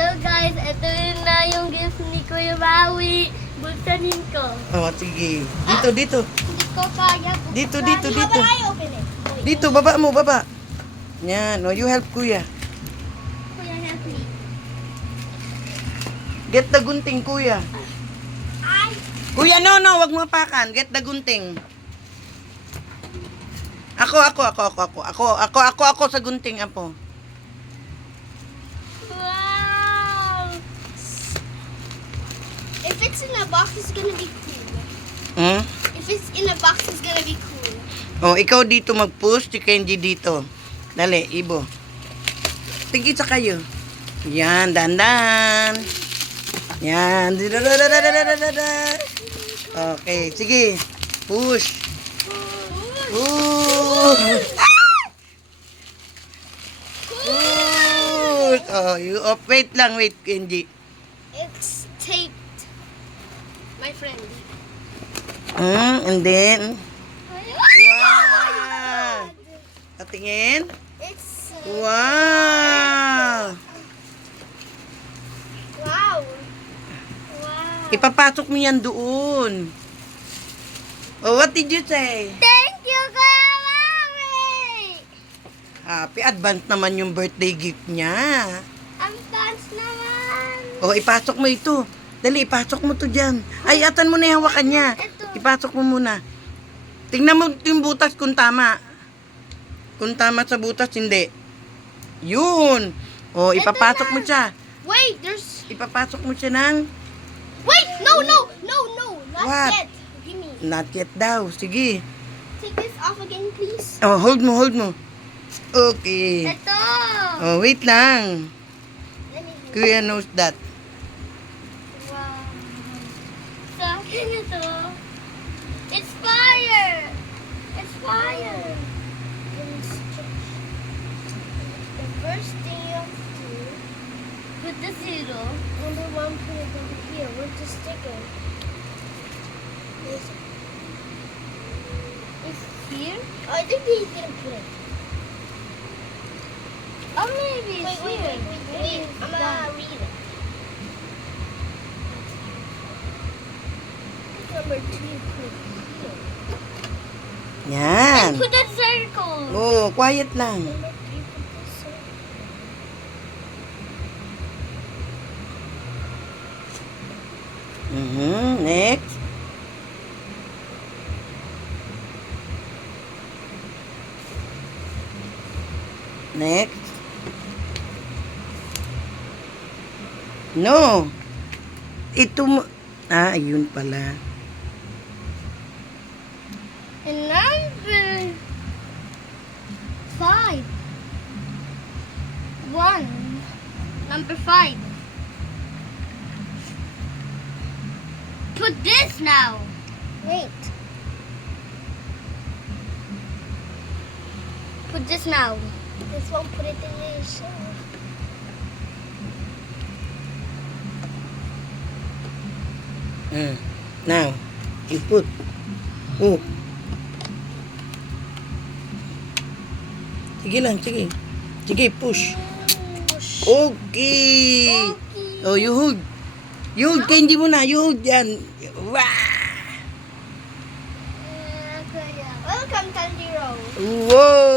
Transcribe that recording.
Hello guys, ito na yung gift ni Kuya Maui. Buksanin ko. Oh, sige. Dito. Hindi ko kaya buksan. Dito. How about I open it? Wait. Dito, baba mo, baba. Yan. Oh, you help kuya. Kuya, help me. Get the gunting, kuya. Ay! Kuya, no, wag mo apakan. Get the gunting. Ako sa gunting, apo. Wow! If it's in a box, it's gonna be cool. Hmm? If it's in a box, it's gonna be cool. Oh, ikaw dito mag-push, si Kenji dito. Dali, Ibo. Tigit sa kayo. Yan, dandan. Yan. Okay, sige. Push. Push. Push. Oh, wait lang, Kenji. It's taped. My friend. And then, Wow! patingin. It's Wow. wow. Wow. Ipapasok mo yan doon. Oh, what did you say? Thank you, Kuya Mami! Happy advance naman yung birthday gift niya. Ang dance naman. Oh, ipasok mo ito. Dali, ipasok mo to dyan. Ay, atan mo na yung hawakan niya. Ito. Ipasok mo muna. Tingnan mo yung butas kung tama. Kung tama sa butas, hindi. Yun. Oh, ipapasok mo siya. Wait, there's... Ipapasok mo siya ng... Wait! No! Not What? yet. Give me. Not yet daw. Sige. Take this off again, please. Oh, hold mo. Okay. Ito! Oh, wait lang. Let me do Kuya knows that. Wow. Sa akin ito. It's fire! It's fire! The first thing you have to do, put the zero. And then one put it over here. Where's the sticker? It's here? Oh, I think they didn't put it. Oh, maybe it's here. Wait. I'm gonna read it. Number 2, put it here. Yan. And put a circle. Oh, quiet lang. Number 3, put this circle. Next. Next. No. Ito mo. Ah, ayun pala. And number 5. 1. Number 5. Put this now. Wait. Put this now. This one, put it in the shelf. Now, you put. Oh. Sige lang, sige. Sige, push. Push. Okay. Okay. Oh, you hold. You hold, Kenji mo na. You hold yan. Wow. Welcome, Tanjiro. Whoa.